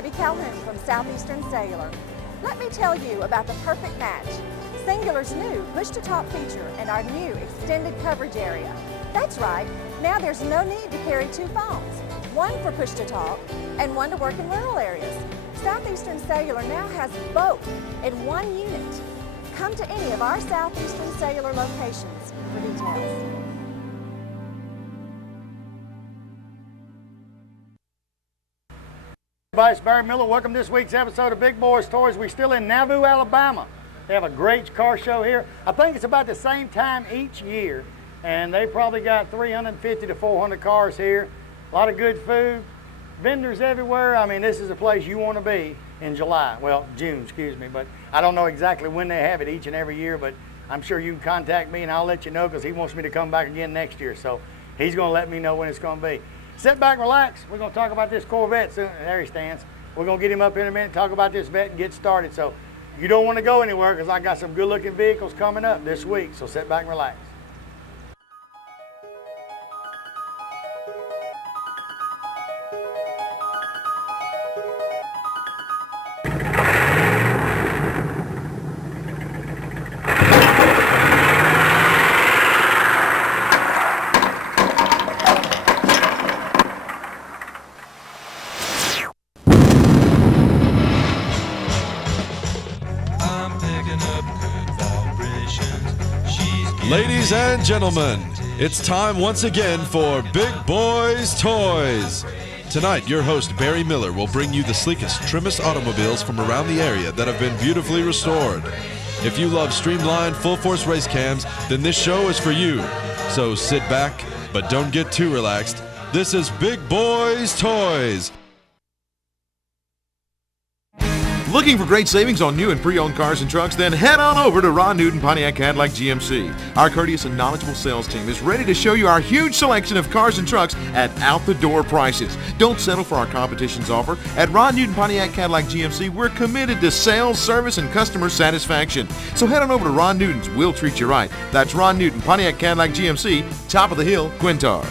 Debbie Calhoun from Southeastern Cellular. Let me tell you about the perfect match. Singular's new push-to-talk feature and our new extended coverage area. That's right, now there's no need to carry two phones, one for push-to-talk and one to work in rural areas. Southeastern Cellular now has both in one unit. Come to any of our Southeastern Cellular locations for details. Everybody, it's Barry Miller. Welcome to this week's episode of Big Boyz Toys. We're still in Nauvoo, Alabama. They have a great car show here. I think it's about the same time each year, and they probably got 350 to 400 cars here. A lot of good food, vendors everywhere. I mean, this is a place you want to be in July. Well, June, excuse me, but I don't know exactly when they have it each and every year, but I'm sure you can contact me and I'll let you know because he wants me to come back again next year. So he's going to let me know when it's going to be. Sit back and relax. We're going to talk about this Corvette soon. There he stands. We're going to get him up in a minute, talk about this vet and get started. So you don't want to go anywhere because I got some good looking vehicles coming up this week. So sit back and relax. Ladies and gentlemen, it's time once again for Big Boyz Toys. Tonight, your host Barry Miller will bring you the sleekest, trimmest automobiles from around the area that have been beautifully restored. If you love streamlined, full-force race cams, then this show is for you. So sit back, but don't get too relaxed. This is Big Boyz Toys. Looking for great savings on new and pre-owned cars and trucks? Then head on over to Ron Newton Pontiac Cadillac GMC. Our courteous and knowledgeable sales team is ready to show you our huge selection of cars and trucks at out-the-door prices. Don't settle for our competition's offer. At Ron Newton Pontiac Cadillac GMC, we're committed to sales, service, and customer satisfaction. So head on over to Ron Newton's. We'll treat you right. That's Ron Newton Pontiac Cadillac GMC, top of the hill, Quintard.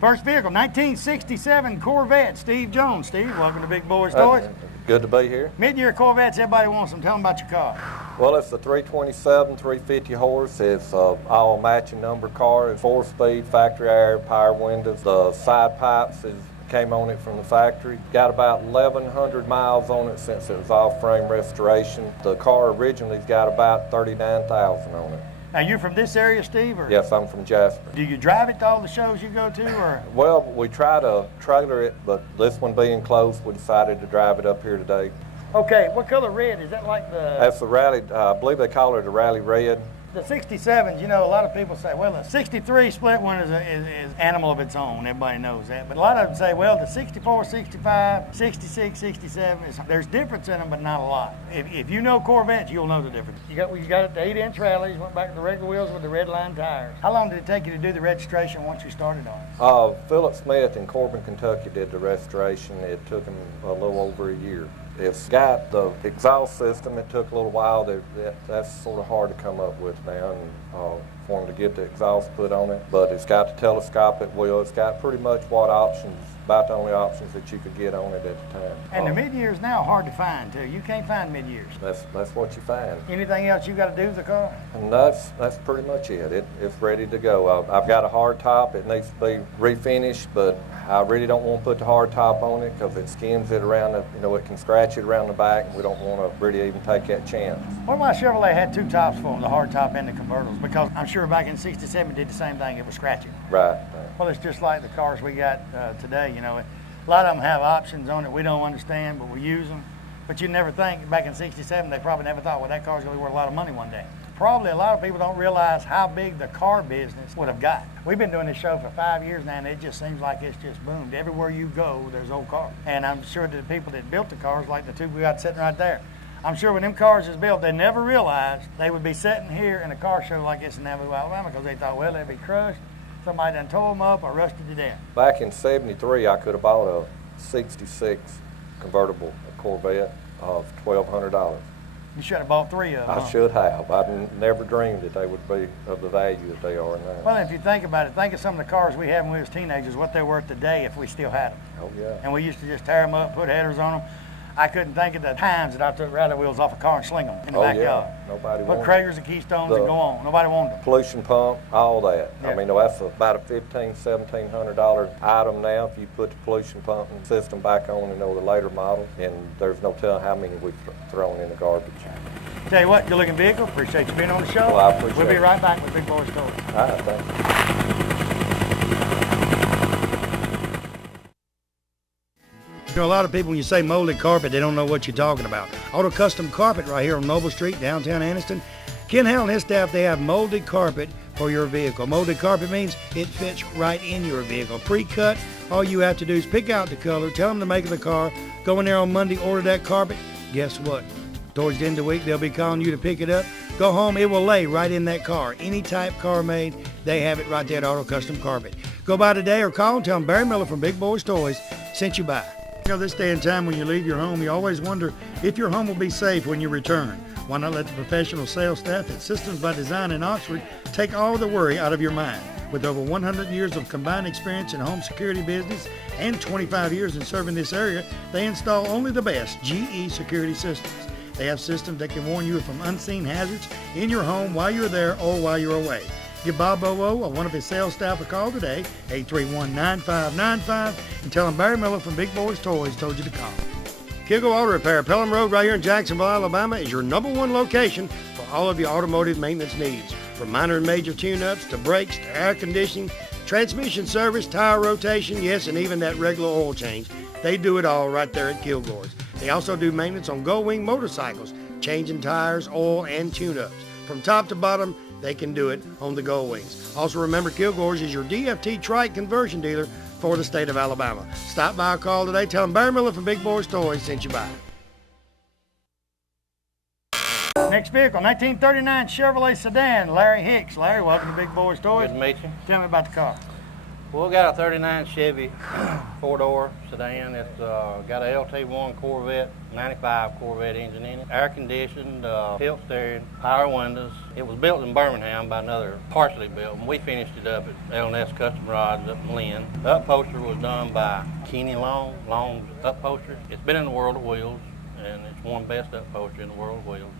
First vehicle, 1967 Corvette, Steve Jones. Steve, welcome to Big Boyz Toys. Good to be here. Mid-year Corvettes, everybody wants them. Tell them about your car. Well, it's a 327, 350 horse. It's all matching number car. It's 4-speed, factory air, power windows. The side pipes came on it from the factory. Got about 1,100 miles on it since it was off-frame restoration. The car originally's got about 39,000 on it. Now, you're from this area, Steve? Or? Yes, I'm from Jasper. Do you drive it to all the shows you go to? Or? Well, we try to trailer it, but this one being close, we decided to drive it up here today. Okay, what color red? Is that like the... That's the rally, I believe they call it a rally red. The 67s, you know, a lot of people say, well, the 63 split one is an animal of its own. Everybody knows that. But a lot of them say, well, the 64, 65, 66, 67, there's difference in them, but not a lot. If you know Corvettes, you'll know the difference. You got the 8-inch rallies, went back to the regular wheels with the red line tires. How long did it take you to do the registration once you started on it? Philip Smith in Corbin, Kentucky did the restoration. It took him a little over a year. It's got the exhaust system. It took a little while. That's sort of hard to come up with now, and for them to get the exhaust put on it. But it's got the telescopic wheel. It's got pretty much about the only options that you could get on it at the time. And the mid-years now hard to find too. You can't find mid-years. That's what you find. Anything else you got to do with the car? And that's pretty much it. It's ready to go. I've got a hard top. It needs to be refinished, but I really don't want to put the hard top on it because it skims it around. It can scratch it around the back, and we don't want to really even take that chance. Well, my Chevrolet had two tops for them, the hard top and the convertibles, because I'm sure back in '67 it did the same thing. It was scratching. Right. Well, it's just like the cars we got today. You know, a lot of them have options on it we don't understand, but we use them. But you never think, back in '67, they probably never thought, well, that car's going to be worth a lot of money one day. Probably a lot of people don't realize how big the car business would have got. We've been doing this show for 5 years now, and it just seems like it's just boomed. Everywhere you go, there's old cars. And I'm sure that the people that built the cars, like the two we got sitting right there, I'm sure when them cars was built, they never realized they would be sitting here in a car show like this in Nauvoo, Alabama, because they thought, well, they'd be crushed. Somebody done tore them up or rusted to death. Back in '73, I could have bought a '66 convertible Corvette of $1,200. You should have bought 3 of them. I should have. I never dreamed that they would be of the value that they are now. Well, if you think about it, think of some of the cars we had when we was teenagers, what they're worth today if we still had them. Oh, yeah. And we used to just tear them up, put headers on them. I couldn't think of the times that I took rally wheels off a car and sling them in the backyard. Yeah. Nobody Put wanted Kragers and Keystones and go on. Nobody wanted them. pollution pump, all that. Yeah. I mean, that's about a $1,500, $1,700 item now. If you put the pollution pump system back on in the later model, and there's no telling how many we've thrown in the garbage. Tell you what, good looking vehicle. Appreciate you being on the show. Well, I appreciate We'll be it. right back with Big Boyz Toyz. All right, thank you. You know, a lot of people, when you say molded carpet, they don't know what you're talking about. Auto Custom Carpet right here on Noble Street, downtown Anniston. Ken Howell and his staff, they have molded carpet for your vehicle. Molded carpet means it fits right in your vehicle. Pre-cut, all you have to do is pick out the color, tell them the make of the car, go in there on Monday, order that carpet. Guess what? Towards the end of the week, they'll be calling you to pick it up. Go home, it will lay right in that car. Any type car made, they have it right there at Auto Custom Carpet. Go by today or call and tell them Barry Miller from Big Boyz Toyz sent you by. You know, this day and time when you leave your home, you always wonder if your home will be safe when you return. Why not let the professional sales staff at Systems by Design in Oxford take all the worry out of your mind? With over 100 years of combined experience in home security business and 25 years in serving this area, they install only the best GE security systems. They have systems that can warn you from unseen hazards in your home while you're there or while you're away. Give Bob Bowo or one of his sales staff a call today, 831-9595, and tell him Barry Miller from Big Boyz Toyz told you to call. Kilgo Auto Repair, Pelham Road right here in Jacksonville, Alabama is your #1 location for all of your automotive maintenance needs. From minor and major tune-ups to brakes to air conditioning, transmission service, tire rotation, yes, and even that regular oil change. They do it all right there at Kilgore's. They also do maintenance on Gold Wing motorcycles, changing tires, oil, and tune-ups. From top to bottom, they can do it on the Gold Wings. Also remember, Kilgore's is your DFT trike conversion dealer for the state of Alabama. Stop by or call today. Tell them Barry Miller from Big Boyz Toyz sent you by. Next vehicle, 1939 Chevrolet sedan, Larry Hicks. Larry, welcome to Big Boyz Toyz. Good to meet you. Tell me about the car. Well, we got a 39 Chevy 4-door sedan. It's got a LT1 Corvette, 95 Corvette engine in it. Air conditioned, tilt steering, power windows. It was built in Birmingham by another, partially built, and we finished it up at L&S Custom Rods up in Lynn. The upholstery was done by Kenny Long upholstery. It's been in the World of Wheels, and it's one best upholstery in the World of Wheels.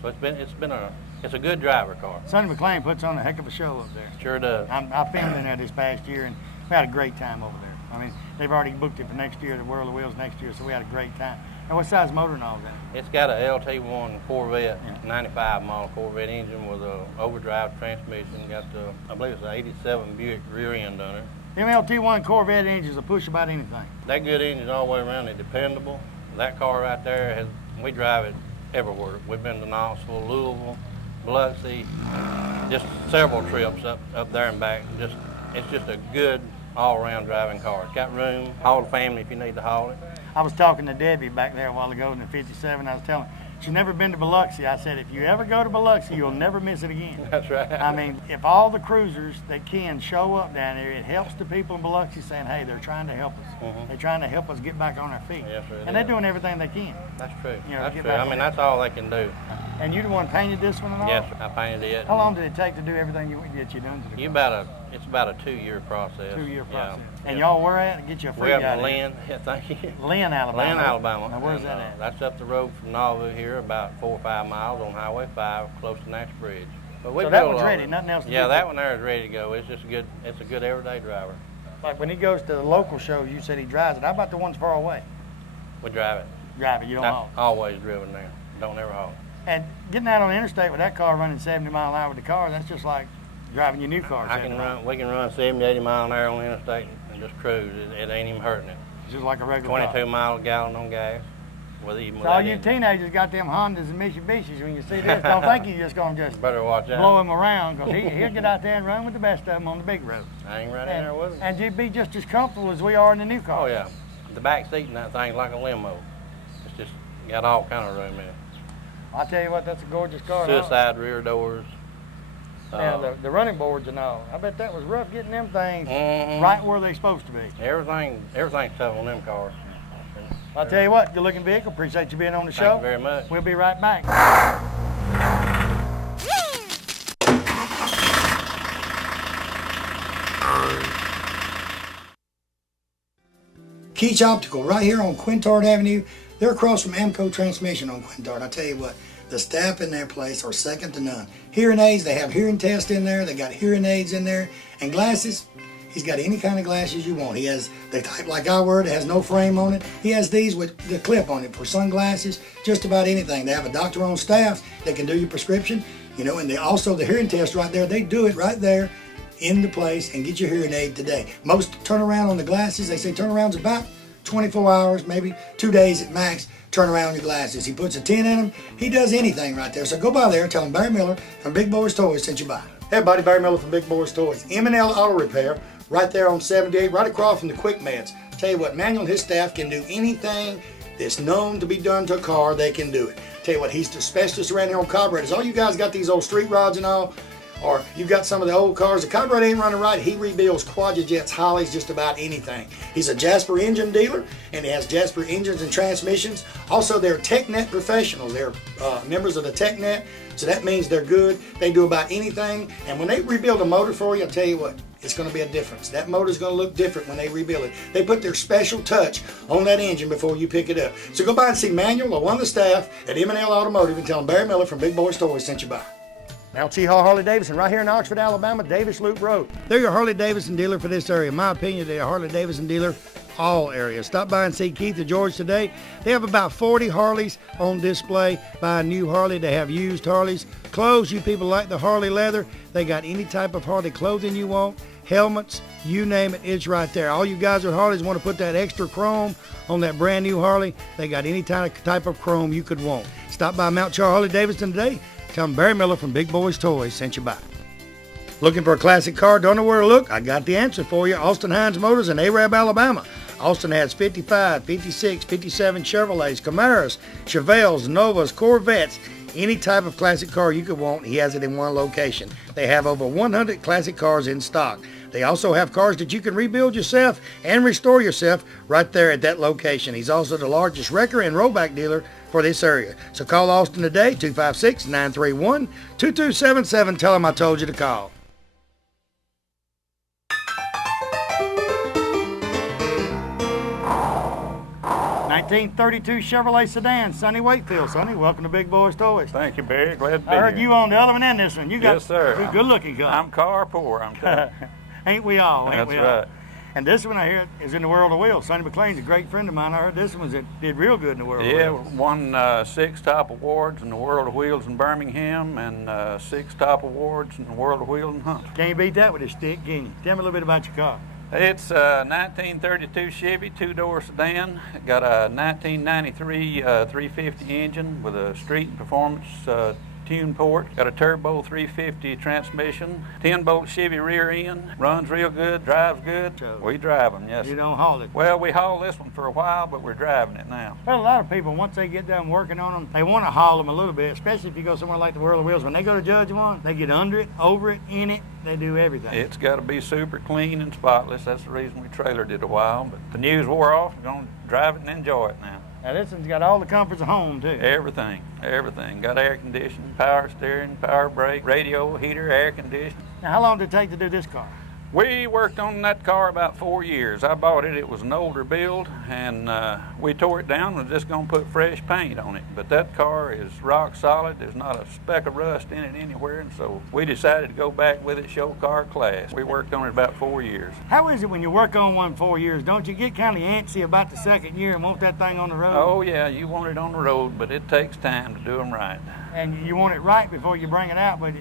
So it's a good driver car. Sonny McLean puts on a heck of a show up there. Sure does. I filmed in there this past year, and we had a great time over there. I mean, they've already booked it for next year, the World of Wheels next year, so we had a great time. And what size motor and all that? It's got a LT1 Corvette, 95 model Corvette engine with a overdrive transmission. Got the, I believe it's an 87 Buick rear end on it. Them LT1 Corvette engines will push about anything. That good engine all the way around. They're dependable. That car right there, we drive it everywhere. We've been to Knoxville, Louisville, Biloxi, just several trips up there and back. It's just a good all-around driving car. It's got room, haul the family if you need to haul it. I was talking to Debbie back there a while ago in the 57. I was telling her, she's never been to Biloxi. I said, if you ever go to Biloxi, you'll never miss it again. That's right. I mean, if all the cruisers that can show up down there, it helps the people in Biloxi saying, hey, they're trying to help us. Mhm. They're trying to help us get back on our feet. Yes, sir, and they're doing everything they can. That's true. You know, That's get true. back I on mean, it. that's all they can do. And you the one painted this one and all? Yes, sir. I painted it. How long did it take to do everything that you done to the car? It's about a 2-year process. 2-year process. Yeah. And y'all where at? Get you a free We're up guy in there. Lynn. Yeah, thank you. Lynn, Alabama. Lynn, Alabama. Now, where's And, that at? That's up the road from Nauvoo here, about 4 or 5 miles on Highway 5, close to Nash Bridge. But we So that built one's all ready, of it. nothing else to Yeah, do? that one there is ready to go. It's just it's a good everyday driver. Like when he goes to the local shows, you said he drives it. How about the ones far away? We drive it. Drive it, you don't I've haul. always driven there. Don't ever haul. And getting out on the interstate with that car running 70 mile an hour with the car, that's just like driving your new car. We can run 70, 80 mile an hour on the interstate and just cruise. It ain't even hurting it. It's just like a regular 22 car. miles a gallon on gas. So all you teenagers got them Hondas and Mitsubishis. When you see this, don't think you're just going to just Better watch out. blow him around, because he'll get out there and run with the best of them on the big road. I ain't right in there with him. And you'd be just as comfortable as we are in the new car. Oh yeah, the back seat in that thing's like a limo. It's just got all kind of room in it. I'll tell you what, that's a gorgeous car. Suicide rear doors. And the running boards and all. I bet that was rough getting them things Mhm. right where they're supposed to be. Everything's tough on them cars. I'll tell you what, good looking vehicle. Appreciate you being on the show. Thank you very much. We'll be right back. Keach Optical, right here on Quintard Avenue. They're across from Amco Transmission on Quintard. I tell you what, the staff in their place are second to none. Hearing aids, they have hearing tests in there. They got hearing aids in there. And glasses, he's got any kind of glasses you want. He has the type like I wear, it has no frame on it. He has these with the clip on it for sunglasses, just about anything. They have a doctor on staff that can do your prescription, you know, and they also, the hearing test right there, they do it right there in the place and get your hearing aid today. Most turnaround on the glasses, they say turnaround's about 24 hours, maybe 2 days at max, turn around your glasses. He puts a 10 in them. He does anything right there. So go by there and tell him Barry Miller from Big Boyz Toyz sent you by. Hey everybody, Barry Miller from Big Boyz Toyz. M&L Auto Repair, right there on 78, right across from the Quick Meds. Tell you what, Manuel and his staff can do anything that's known to be done to a car, they can do it. Tell you what, he's the specialist around here on carburetors. All you guys got these old street rods and all, or you've got some of the old cars, the carburetor ain't running right, he rebuilds Quadrajets, Hollies, just about anything. He's a Jasper engine dealer, and he has Jasper engines and transmissions. Also, they're TechNet professionals. They're members of the TechNet, so that means they're good. They do about anything, and when they rebuild a motor for you, I'll tell you what, it's going to be a difference. That motor's going to look different when they rebuild it. They put their special touch on that engine before you pick it up. So go by and see Manuel or one of the staff at M&L Automotive and tell them Barry Miller from Big Boyz Toyz sent you by. Now T. Hall Harley Davidson, right here in Oxford, Alabama, Davis Loop Road. They're your Harley Davidson dealer for this area. In my opinion, they're a Harley Davidson dealer all areas. Stop by and see Keith or George today. They have about 40 Harleys on display. Buy a new Harley. They have used Harleys. Clothes, you people like the Harley leather. They got any type of Harley clothing you want. Helmets, you name it, it's right there. All you guys with Harleys want to put that extra chrome on that brand new Harley. They got any type of chrome you could want. Stop by Mount Char Harley Davidson today. Tell them Barry Miller from Big Boyz Toyz sent you by. Looking for a classic car? Don't know where to look? I got the answer for you. Austin Hines Motors in Arab, Alabama. Austin has 55, 56, 57 Chevrolets, Camaros, Chevelles, Novas, Corvettes. Any type of classic car you could want, he has it in one location. They have over 100 classic cars in stock. They also have cars that you can rebuild yourself and restore yourself right there at that location. He's also the largest wrecker and rollback dealer for this area. So call Austin today, 256-931-2277. Tell him I told you to call. '32 Chevrolet sedan, Sonny Wakefield. Sonny, welcome to Big Boyz Toyz. Thank you, Barry. Glad to be I heard here. you on the other one and this one. You got Yes, sir. good looking car. I'm car poor, I'm telling you. Ain't we all? Ain't That's we all? right. And this one I hear is in the World of Wheels. Sonny McLean's a great friend of mine. I heard this one did real good in the World Yeah, of Wheels. won 6 top awards in the World of Wheels in Birmingham and 6 top awards in the World of Wheels in Huntsville. Can't beat that with a stick, can you? Tell me a little bit about your car. It's a 1932 Chevy 2-door sedan. It got a 1993 350 engine with a street performance tune port. Got a turbo 350 transmission, 10-bolt Chevy rear end. Runs real good, drives good. We drive them, yes. You don't haul it. Well, we hauled this one for a while, but we're driving it now. Well, a lot of people, once they get done working on them, they want to haul them a little bit, especially if you go somewhere like the World of Wheels. When they go to judge one, they get under it, over it, in it. They do everything. It's got to be super clean and spotless. That's the reason we trailered it a while. But the news wore off. We're going to drive it and enjoy it now. Now this one's got all the comforts of home, too. Everything, everything. Got air conditioning, power steering, power brake, radio, heater, air conditioning. Now, how long did it take to do this car? We worked on that car about 4 years. I bought it. It was an older build, and we tore it down and just going to put fresh paint on it. But that car is rock solid. There's not a speck of rust in it anywhere, and so we decided to go back with it, show car class. We worked on it about 4 years. How is it when you work on one 4 years? Don't you get kind of antsy about the second year and want that thing on the road? Oh, yeah, you want it on the road, but it takes time to do them right. And you want it right before you bring it out, but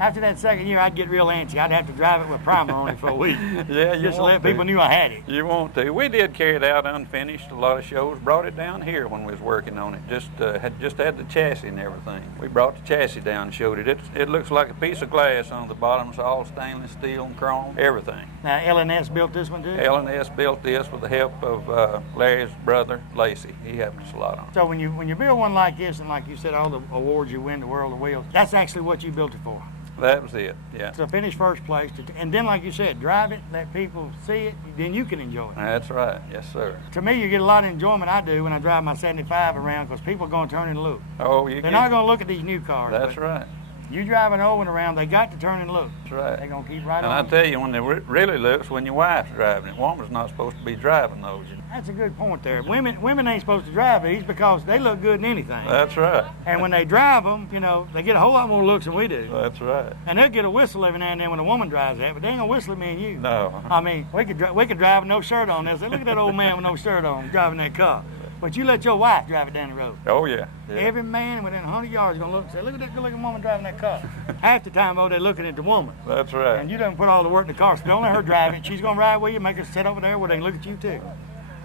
after that second year, I'd get real antsy. I'd have to drive it with primer on it for a week. Yeah, you just to want let to. people knew I had it. You want to. We did carry it out unfinished. A lot of shows brought it down here when we was working on it. Had the chassis and everything. We brought the chassis down and showed it. It looks like a piece of glass on the bottom. It's all stainless steel and chrome, everything. Now, L&S built this one too? L&S built this with the help of Larry's brother, Lacey. He helped us a lot on it. So when you build one like this, and like you said, all the awards you win, the World of Wheels, that's actually what you built it for? That was it, yeah. So finish first place, and then like you said, drive it, let people see it, then you can enjoy it. That's right, yes sir. To me, you get a lot of enjoyment I do when I drive my 75 around because people are going to turn and look. Oh, They're not going to look at these new cars. That's right. You drive an old one around, they got to turn and look. That's right. They're going to keep right and on. I tell you, when they really looks when your wife's driving it. Woman's not supposed to be driving those. That's a good point there. Women ain't supposed to drive these because they look good in anything. That's right. And when they drive them, you know, they get a whole lot more looks than we do. That's right. And they'll get a whistle every now and then when a woman drives that, but they ain't gonna whistle at me and you. No. I mean, we could drive with no shirt on. They'll say, look at that old man with no shirt on driving that car. But you let your wife drive it down the road. Oh, yeah. Every man within 100 yards is going to look and say, look at that good-looking woman driving that car. Half the time, though, they're looking at the woman. That's right. And you done put all the work in the car, so don't let her drive it. She's going to ride with you, make her sit over there where they can look at you, too.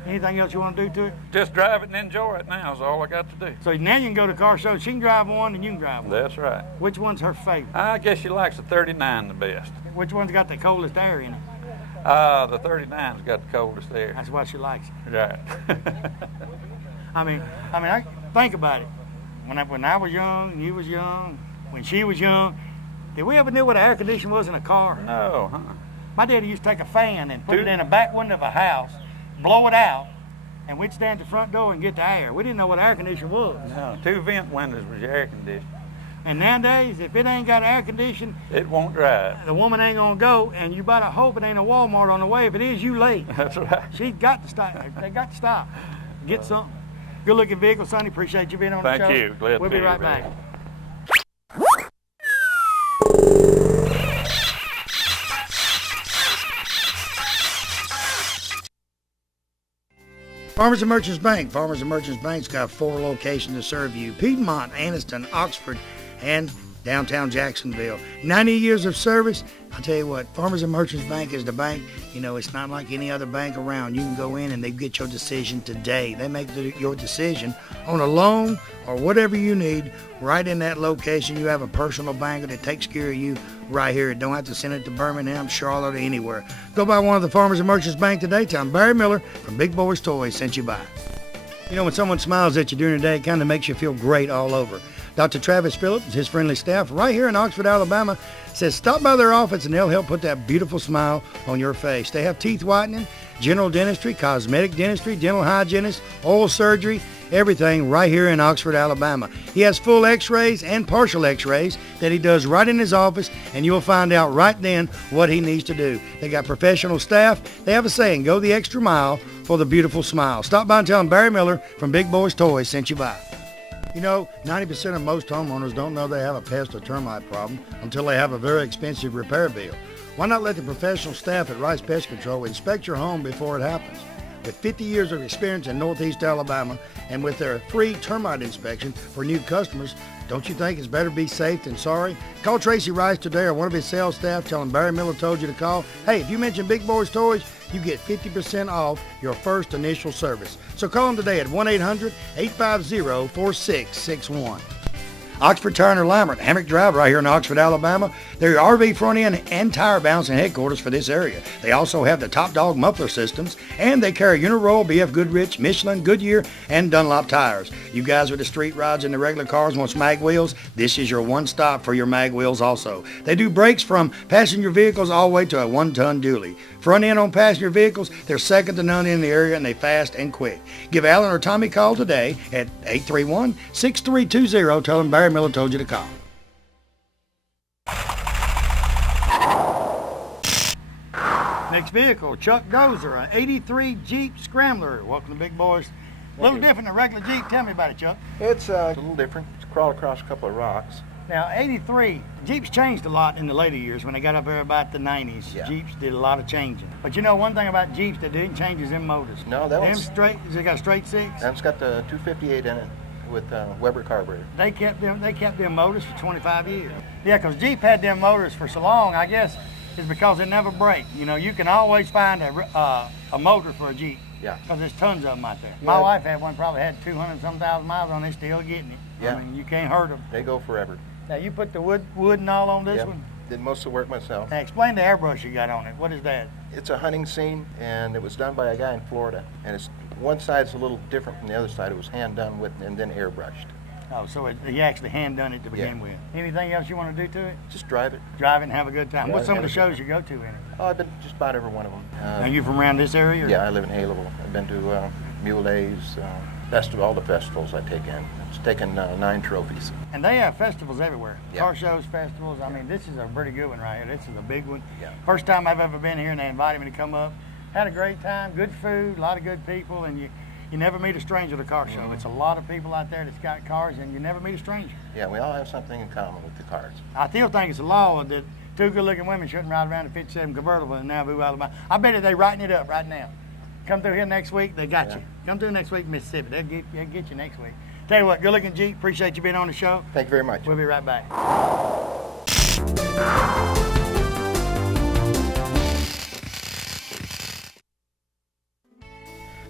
Anything else you want to do to it? Just drive it and enjoy it now is all I got to do. So now you can go to car show. She can drive one and you can drive one. That's right. Which one's her favorite? I guess she likes the 39 the best. Which one's got the coldest air in it? The 39's got the coldest air. That's why she likes it. Right. I mean, I think about it. When I was young, you was young, when she was young, did we ever know what an air conditioner was in a car? No, huh? My daddy used to take a fan and put it in the back window of a house, blow it out, and we'd stand at the front door and get the air. We didn't know what air conditioner was. No, 2 vent windows was your air conditioner. And nowadays, if it ain't got air conditioning, it won't drive. The woman ain't gonna go, and you better hope it ain't a Walmart on the way. If it is, you late. That's right. She's got to stop. They got to stop. Get something. Good looking vehicle, Sonny. Appreciate you being on the show. Thank you. Glad we'll to be be right here, back. Farmers and Merchants Bank. Farmers and Merchants Bank's got 4 locations to serve you. Piedmont, Anniston, Oxford, and downtown Jacksonville. 90 years of service. I'll tell you what, Farmers and Merchants Bank is the bank. You know, it's not like any other bank around. You can go in and they get your decision today. They make your decision on a loan or whatever you need right in that location. You have a personal banker that takes care of you right here. Don't have to send it to Birmingham, Charlotte, or anywhere. Go by one of the Farmers and Merchants Bank today. Tell them Barry Miller from Big Boyz Toyz sent you by. You know, when someone smiles at you during the day, it kind of makes you feel great all over. Dr. Travis Phillips and his friendly staff right here in Oxford, Alabama, says stop by their office and they'll help put that beautiful smile on your face. They have teeth whitening, general dentistry, cosmetic dentistry, dental hygienist, oral surgery, everything right here in Oxford, Alabama. He has full x-rays and partial x-rays that he does right in his office, and you'll find out right then what he needs to do. They got professional staff. They have a saying, go the extra mile for the beautiful smile. Stop by and tell them Barry Miller from Big Boyz Toyz sent you by. You know, 90% of most homeowners don't know they have a pest or termite problem until they have a very expensive repair bill. Why not let the professional staff at Rice Pest Control inspect your home before it happens? With 50 years of experience in Northeast Alabama and with their free termite inspection for new customers, don't you think it's better be safe than sorry? Call Tracy Rice today or one of his sales staff. Tell him Barry Miller told you to call. Hey, if you mention Big Boyz Toyz, you get 50% off your first initial service. So call them today at 1-800-850-4661. Oxford Tire and Lambert, Hammock Drive right here in Oxford, Alabama. They're your RV front end and tire balancing headquarters for this area. They also have the Top Dog muffler systems, and they carry Uniroyal, BF Goodrich, Michelin, Goodyear, and Dunlop tires. You guys with the street rods and the regular cars want mag wheels? This is your one stop for your mag wheels also. They do brakes from passenger vehicles all the way to a 1-ton dually. Front end on passenger vehicles, they're second to none in the area, and they fast and quick. Give Alan or Tommy a call today at 831-6320. Tell them Barry Miller told you to call. Next vehicle, Chuck Dozer, an 83 Jeep Scrambler. Welcome to Big Boys. A little different than a regular Jeep. Tell me about it, Chuck. It's a little different. It's crawled across a couple of rocks. Now, 83, Jeeps changed a lot in the later years when they got up there about the 90s. Yeah. Jeeps did a lot of changing. But you know, one thing about Jeeps that didn't change is them motors. No, that them one's... straight, has it got a straight 6? That's got the 258 in it with Weber carburetor. They kept them motors for 25 years. Yeah, because Jeep had them motors for so long, I guess it's because they never break. You know, you can always find a motor for a Jeep. Yeah. Because there's tons of them out there. Yeah. My wife had one, probably had 200-some thousand miles on it, still getting it. Yeah. I mean, you can't hurt them. They go forever. Now, you put the wood and all on this Yeah. one? Did most of the work myself. Now, explain the airbrush you got on it. What is that? It's a hunting scene, and it was done by a guy in Florida. And it's one side's a little different from the other side. It was hand done with and then airbrushed. Oh, so you actually hand done it to begin Yeah. with. Anything else you want to do to it? Just drive it. Drive it and have a good time. Yeah, What's some of have the a good shows you go to in it? Oh, I've been just about every one of them. Are you from around this area? Or? Yeah, I live in Haleville. I've been to Mule Days, all the festivals I take in. It's taken 9 trophies. And they have festivals everywhere. Yeah. Car shows, festivals. I mean, this is a pretty good one right here. This is a big one. Yeah. First time I've ever been here, and they invited me to come up. Had a great time, good food, a lot of good people, and you never meet a stranger at a car show. Mm-hmm. It's a lot of people out there that's got cars, and you never meet a stranger. Yeah, we all have something in common with the cars. I still think it's a law that 2 good-looking women shouldn't ride around a 57 convertible in Nauvoo, Alabama. I bet you they're writing it up right now. Come through here next week, they got you. Come through next week, Mississippi. They'll get you next week. Tell you what, good-looking Jeep. Appreciate you being on the show. Thank you very much. We'll be right back.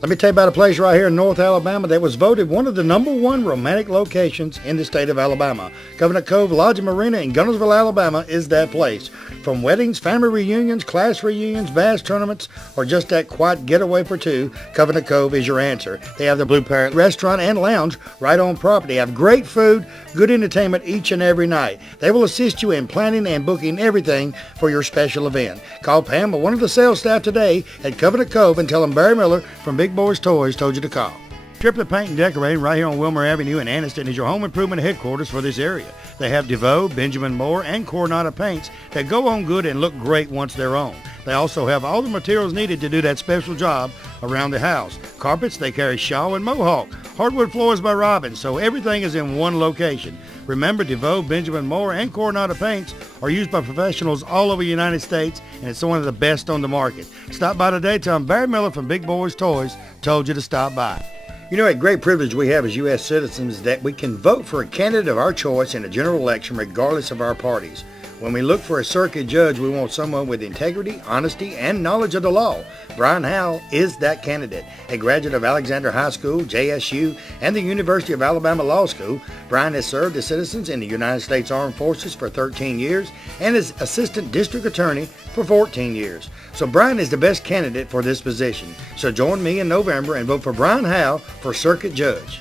Let me tell you about a place right here in North Alabama that was voted one of the #1 romantic locations in the state of Alabama. Covenant Cove Lodge and Marina in Gunnersville, Alabama is that place. From weddings, family reunions, class reunions, bass tournaments, or just that quiet getaway for two, Covenant Cove is your answer. They have the Blue Parrot restaurant and lounge right on property. They have great food, good entertainment each and every night. They will assist you in planning and booking everything for your special event. Call Pam or one of the sales staff today at Covenant Cove and tell them Barry Miller from Big Boyz Toyz told you to call. Triplet Paint and Decorating right here on Wilmer Avenue in Anniston is your home improvement headquarters for this area. They have DeVoe, Benjamin Moore, and Coronado paints that go on good and look great once they're on. They also have all the materials needed to do that special job around the house. Carpets, they carry Shaw and Mohawk. Hardwood floors by Robbins, so everything is in one location. Remember, DeVoe, Benjamin Moore, and Coronado paints are used by professionals all over the United States, and it's one of the best on the market. Stop by today. Tell them Barry Miller from Big Boyz Toyz told you to stop by. You know, a great privilege we have as U.S. citizens is that we can vote for a candidate of our choice in a general election regardless of our parties. When we look for a circuit judge, we want someone with integrity, honesty, and knowledge of the law. Brian Howell is that candidate. A graduate of Alexander High School, JSU, and the University of Alabama Law School, Brian has served as citizens in the United States Armed Forces for 13 years and as Assistant District Attorney for 14 years. So Brian is the best candidate for this position. So join me in November and vote for Brian Howell for Circuit Judge.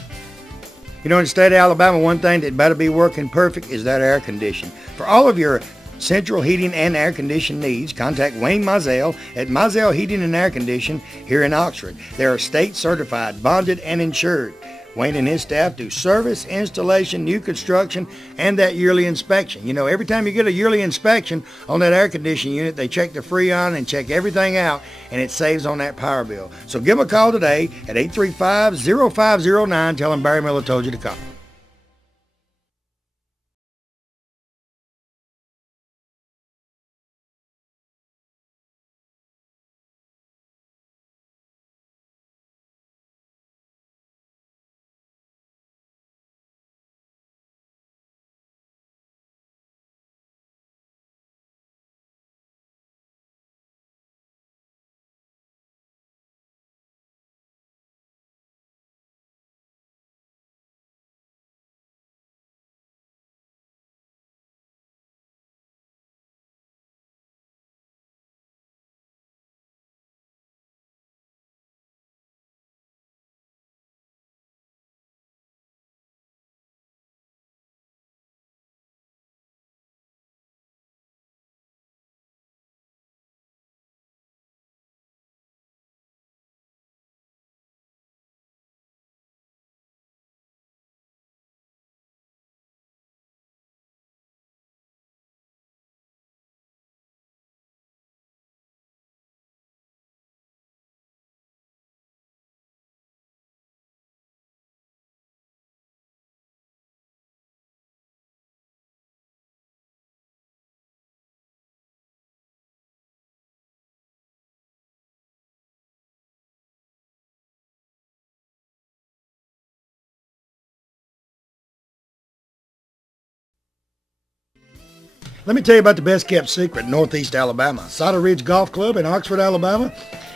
You know, in the state of Alabama, one thing that better be working perfect is that air condition. For all of your central heating and air condition needs, contact Wayne Mizell at Mizell Heating and Air Condition here in Oxford. They are state certified, bonded, and insured. Wayne and his staff do service, installation, new construction, and that yearly inspection. You know, every time you get a yearly inspection on that air conditioning unit, they check the Freon and check everything out, and it saves on that power bill. So give them a call today at 835-0509. Tell them Barry Miller told you to call. Let me tell you about the best kept secret in Northeast Alabama. Cider Ridge Golf Club in Oxford, Alabama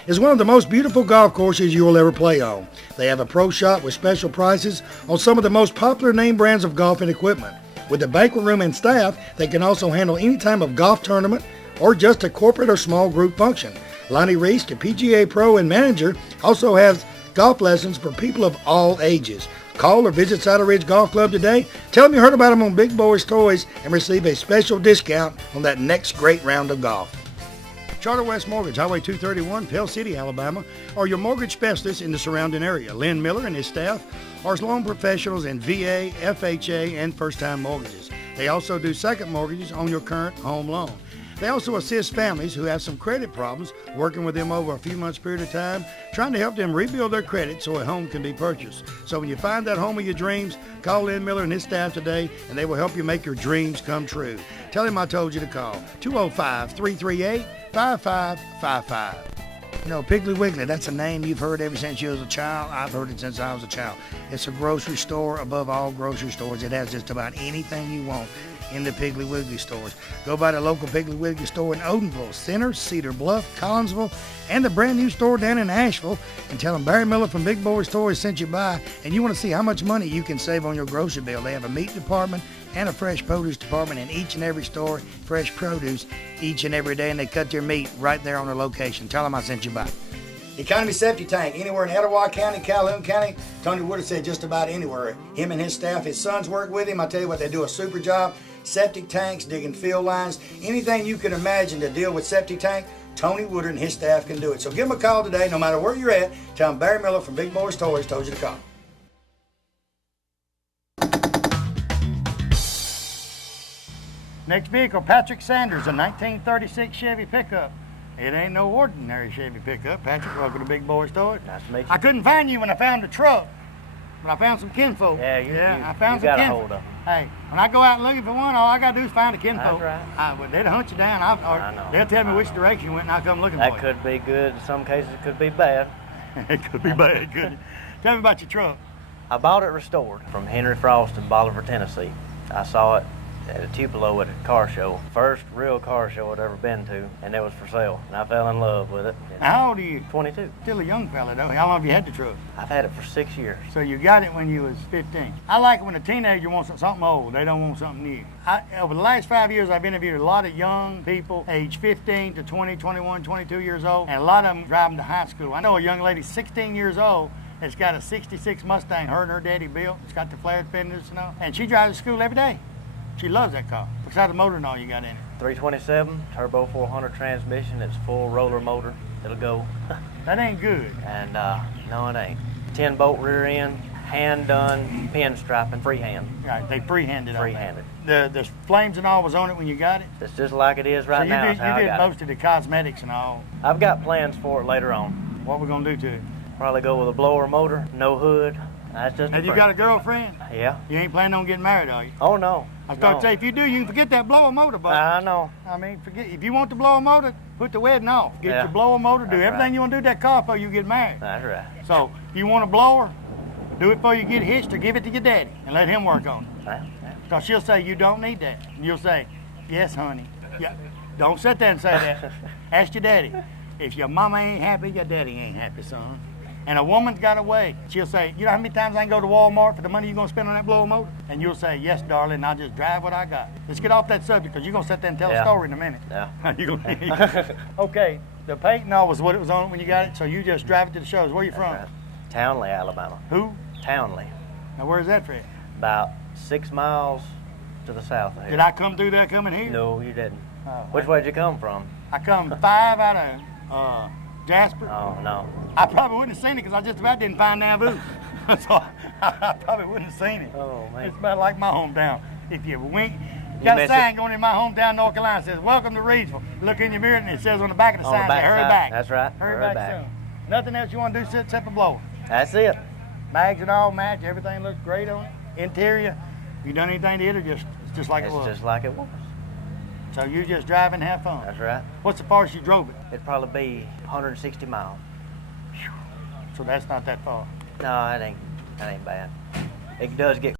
is one of the most beautiful golf courses you will ever play on. They have a pro shop with special prices on some of the most popular name brands of golf and equipment. With a banquet room and staff, they can also handle any type of golf tournament or just a corporate or small group function. Lonnie Reese, the PGA Pro and manager, also has golf lessons for people of all ages. Call or visit Saddle Ridge Golf Club today. Tell them you heard about them on Big Boyz Toys and receive a special discount on that next great round of golf. Charter West Mortgage, Highway 231, Pell City, Alabama, are your mortgage specialists in the surrounding area. Lynn Miller and his staff are loan professionals in VA, FHA, and first-time mortgages. They also do second mortgages on your current home loan. They also assist families who have some credit problems, working with them over a few months period of time, trying to help them rebuild their credit so a home can be purchased. So when you find that home of your dreams, call Lynn Miller and his staff today, and they will help you make your dreams come true. Tell him I told you to call 205-338-5555. You know, Piggly Wiggly, that's a name you've heard ever since you was a child. I've heard it since I was a child. It's a grocery store above all grocery stores. It has just about anything you want in the Piggly Wiggly stores. Go by the local Piggly Wiggly store in Odenville, Center, Cedar Bluff, Collinsville, and the brand new store down in Asheville, and tell them Barry Miller from Big Boyz Toys sent you by, and you want to see how much money you can save on your grocery bill. They have a meat department and a fresh produce department in each and every store, fresh produce each and every day, and they cut their meat right there on their location. Tell them I sent you by. Economy Septic Tank, anywhere in Etowah County, Calhoun County. Tony Wood said just about anywhere. Him and his staff, his sons work with him. I tell you what, they do a super job. Septic tanks, digging field lines, anything you can imagine to deal with septic tank, Tony Woodard and his staff can do it. So give them a call today, no matter where you're at. Tell them Barry Miller from Big Boyz Toys told you to call. Next vehicle, Patrick Sanders, a 1936 Chevy pickup. It ain't no ordinary Chevy pickup. Patrick, welcome to Big Boyz Toys. Nice to meet you. I couldn't find you when I found the truck, but I found some kinfolk. Yeah, I found you some got a kinfolk. hold of them. Hey, when I go out looking for one, all I gotta do is find a kinfolk. That's right. Well, they'll hunt you down. I know. They'll tell me which direction you went, and I'll come looking for you. That could be good. In some cases, it could be bad. It could be bad, couldn't it? Tell me about your truck. I bought it restored from Henry Frost in Bolivar, Tennessee. I saw it at a Tupelo at a car show. First real car show I'd ever been to, and it was for sale. And I fell in love with it. Now, how old are you? 22. Still a young fella, though. How long have you had the truck? I've had it for 6 years. So you got it when you was 15. I like it when a teenager wants something old. They don't want something new. Over the last 5 years, I've interviewed a lot of young people, age 15 to 20, 21, 22 years old, and a lot of them driving to high school. I know a young lady, 16 years old, that's got a 66 Mustang her and her daddy built. It's got the flared fenders and all, and she drives to school every day. She loves that car. What's the motor and all you got in it? 327, turbo 400 transmission. It's full roller motor. It'll go. That ain't good. And no, it ain't. 10-bolt rear end, hand done, pin striping, freehand. Right, they freehanded on Freehanded. The flames and all was on it when you got it? It's just like it is right so you now. Did, is how you I did got most of the cosmetics and all. I've got plans for it later on. What we gonna do to it? Probably go with a blower motor, no hood. That's just. Have you got a girlfriend? Yeah. You ain't planning on getting married, are you? Oh no. I was going to say, if you do, you can forget that blower motor, boy. I know. I mean, forget. If you want the blower motor, put the wedding off. Get your blower motor, do That's everything right. you want to do with that car before you get married. That's right. So, if you want a blower, do it before you get hitched, or give it to your daddy and let him work on it. Yeah. Because she'll say, you don't need that. And you'll say, yes, honey. Yeah. Don't sit there and say that. Ask your daddy. If your mama ain't happy, your daddy ain't happy, son. And a woman's got a way. She'll say, you know how many times I can go to Walmart for the money you're going to spend on that blower motor? And you'll say, yes, darling, I'll just drive what I got. Let's get off that subject, because you're going to sit there and tell a story in a minute. Yeah. Okay, the paint and all was what it was on when you got it, so you just drive it to the shows. Where you from? Right. Townley, Alabama. Who? Townley. Now, where's that from? About 6 miles to the south of here. Did I come through there coming here? No, you didn't. Oh, Which way did you come from? I come 5 out of Jasper. Oh, no. I probably wouldn't have seen it because I just about didn't find Nauvoo. So I probably wouldn't have seen it. Oh, man. It's about like my hometown. If you wink, got a sign going in my hometown, North Carolina, says, welcome to Reidsville. Look in your mirror and it says on the back of the On the sign, back hurry side. back. That's right. Hurry back soon. Nothing else you want to do except a blower. That's it. Bags and all match, everything looks great on it. Interior, you done anything to it or it's just like it was? It's just like it was. So you just drive and have fun. That's right. What's the farthest you drove it? It'd probably be 160 miles. So that's not that far. No, that ain't bad. It does get